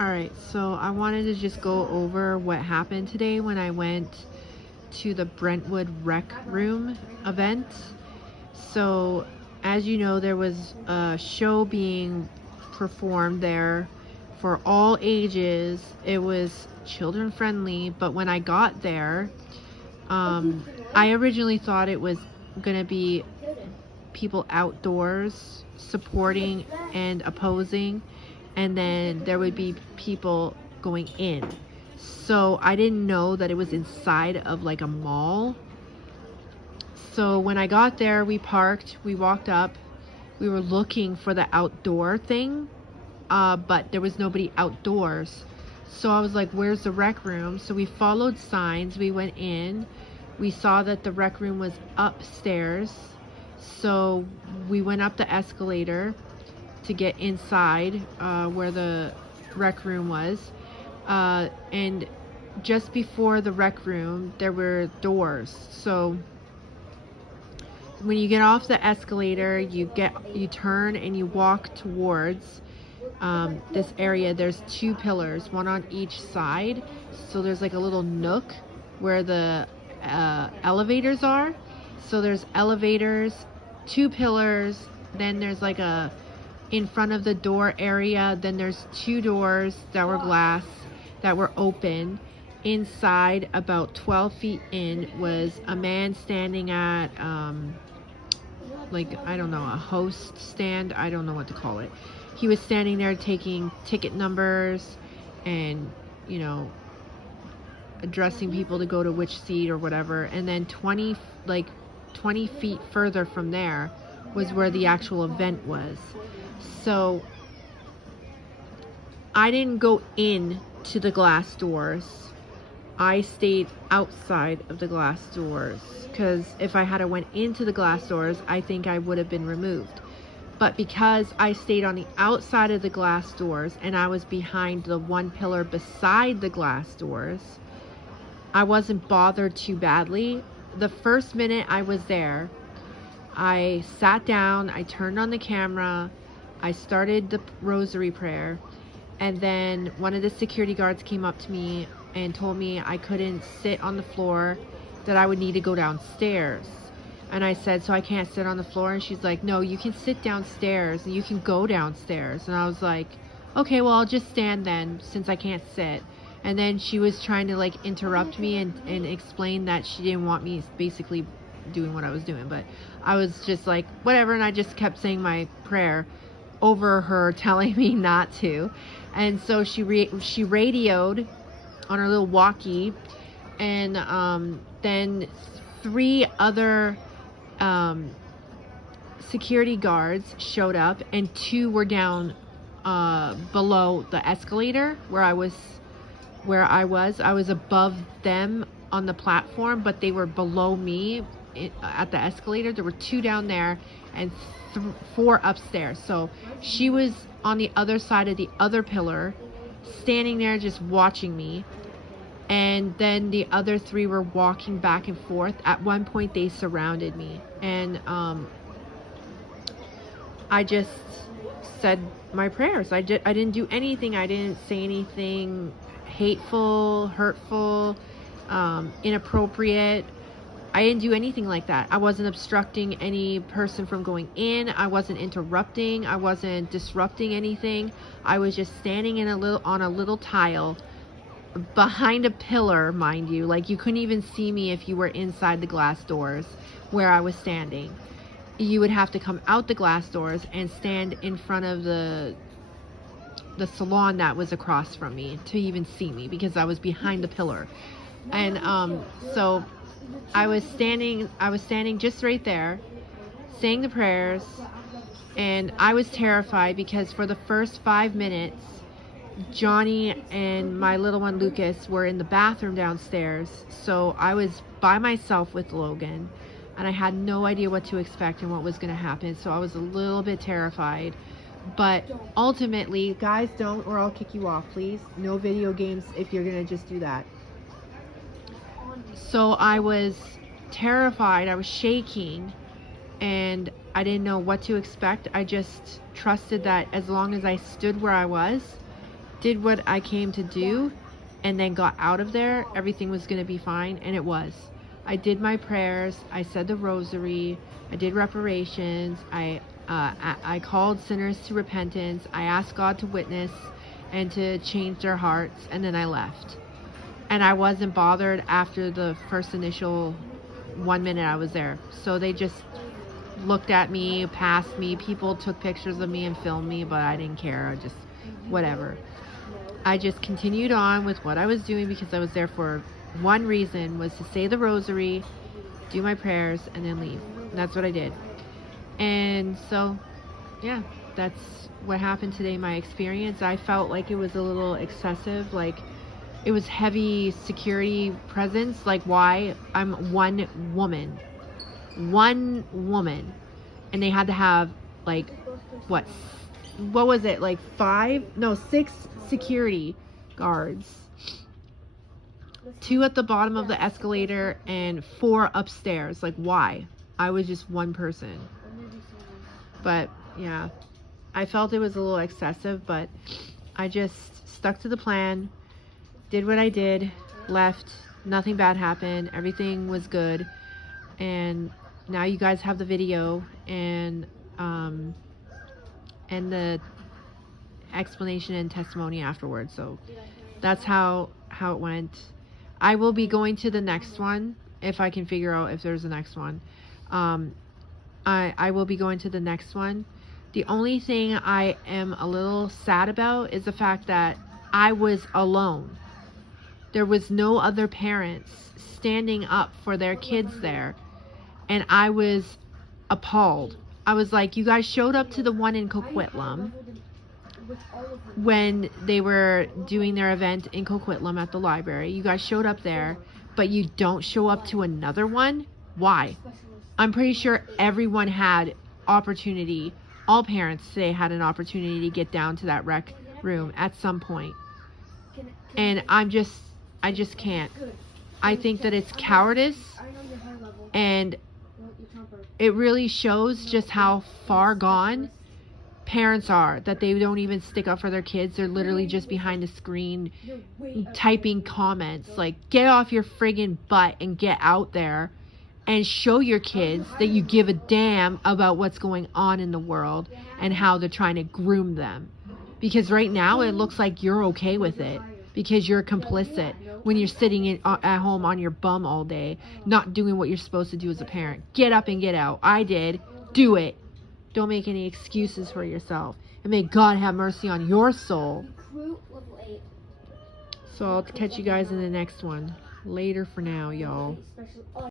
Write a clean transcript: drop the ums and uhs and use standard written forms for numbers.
All right, so I wanted to just go over what happened today when I went to the Brentwood Rec Room event. So, as you know, there was a show being performed there for all ages. It was children friendly, but when I got there, I originally thought it was going to be people outdoors supporting and opposing, and then there would be people going in. So I didn't know that it was inside of like a mall. So when I got there, we parked, we walked up, we were looking for the outdoor thing, but there was nobody outdoors. So I was like, where's the rec room? So we followed signs, we went in, we saw that the rec room was upstairs. So we went up the escalator to get inside where the rec room was. And just before the rec room, there were doors. So when you get off the escalator, you turn and you walk towards this area. There's two pillars, one on each side. So there's like a little nook where the elevators are. So there's elevators, two pillars, then there's like a in front of the door area, then there's two doors that were glass that were open. Inside, about 12 feet in, was a man standing at like, I don't know, a host stand, I don't know what to call it. He was standing there taking ticket numbers and, you know, addressing people to go to which seat or whatever. And then 20 feet further from there was where the actual event was. So I didn't go in to the glass doors. I stayed outside of the glass doors, because if I had went into the glass doors, I think I would have been removed. But because I stayed on the outside of the glass doors and I was behind the one pillar beside the glass doors, I wasn't bothered too badly. The first minute I was there, I sat down, I turned on the camera, I started the rosary prayer, and then one of the security guards came up to me and told me I couldn't sit on the floor, that I would need to go downstairs. And I said, so I can't sit on the floor? And she's like, no, you can sit downstairs and you can go downstairs. And I was like, okay, well, I'll just stand then, since I can't sit. And then she was trying to like interrupt me and explain that she didn't want me basically doing what I was doing. But I was just like, whatever. And I just kept saying my prayer over her telling me not to. And so she radioed on her little walkie, and then three other security guards showed up, and two were down below the escalator where I was. I was above them on the platform, but they were below me at the escalator. There were two down there and four upstairs. So she was on the other side of the other pillar, standing there just watching me. And then the other three were walking back and forth. At one point, they surrounded me. And I just said my prayers. I didn't do anything. I didn't say anything hateful, hurtful, inappropriate. I didn't do anything like that. I wasn't obstructing any person from going in. I wasn't interrupting. I wasn't disrupting anything. I was just standing on a little tile behind a pillar, mind you. Like, you couldn't even see me if you were inside the glass doors where I was standing. You would have to come out the glass doors and stand in front of the salon that was across from me to even see me, because I was behind the pillar. And so I was standing just right there, saying the prayers, and I was terrified because for the first 5 minutes, Johnny and my little one Lucas were in the bathroom downstairs. So I was by myself with Logan, and I had no idea what to expect and what was going to happen. So I was a little bit terrified. But ultimately, guys, don't, or I'll kick you off, please. No video games if you're going to just do that. So I was terrified. I was shaking, and I didn't know what to expect. I just trusted that as long as I stood where I was did what I came to do and then got out of there, everything was going to be fine, and it was. I did my prayers, I said the rosary, I did reparations, I called sinners to repentance, I asked God to witness and to change their hearts, and then I left. And I wasn't bothered after the first initial 1 minute I was there. So they just looked at me, passed me, people took pictures of me and filmed me, but I didn't care. I just, whatever. I just continued on with what I was doing because I was there for one reason, was to say the rosary, do my prayers, and then leave. And that's what I did. And so, yeah, that's what happened today, my experience. I felt like it was a little excessive, like it was heavy security presence. Like, why? I'm one woman, and they had to have like what was it, like 6 security guards, 2 at the bottom of the escalator and 4 upstairs. Like, why? I was just one person. But yeah, I felt it was a little excessive, but I just stuck to the plan, did what I did, left, nothing bad happened, everything was good. And now you guys have the video and the explanation and testimony afterwards. So that's how it went. I will be going to the next one if I can figure out if there's a next one. I will be going to the next one. The only thing I am a little sad about is the fact that I was alone. There was no other parents standing up for their kids there, and I was appalled. I was like, you guys showed up to the one in Coquitlam when they were doing their event in Coquitlam at the library. You guys showed up there, but you don't show up to another one? Why? I'm pretty sure everyone had opportunity. All parents today had an opportunity to get down to that rec room at some point. And I just can't. I think that it's cowardice, and it really shows just how far gone parents are, that they don't even stick up for their kids. They're literally just behind the screen typing comments like, get off your friggin' butt and get out there and show your kids that you give a damn about what's going on in the world and how they're trying to groom them. Because right now it looks like you're okay with it because you're complicit when you're sitting at home on your bum all day, not doing what you're supposed to do as a parent. Get up and get out. I did. Do it. Don't make any excuses for yourself. And may God have mercy on your soul. So I'll catch you guys in the next one. Later for now, y'all.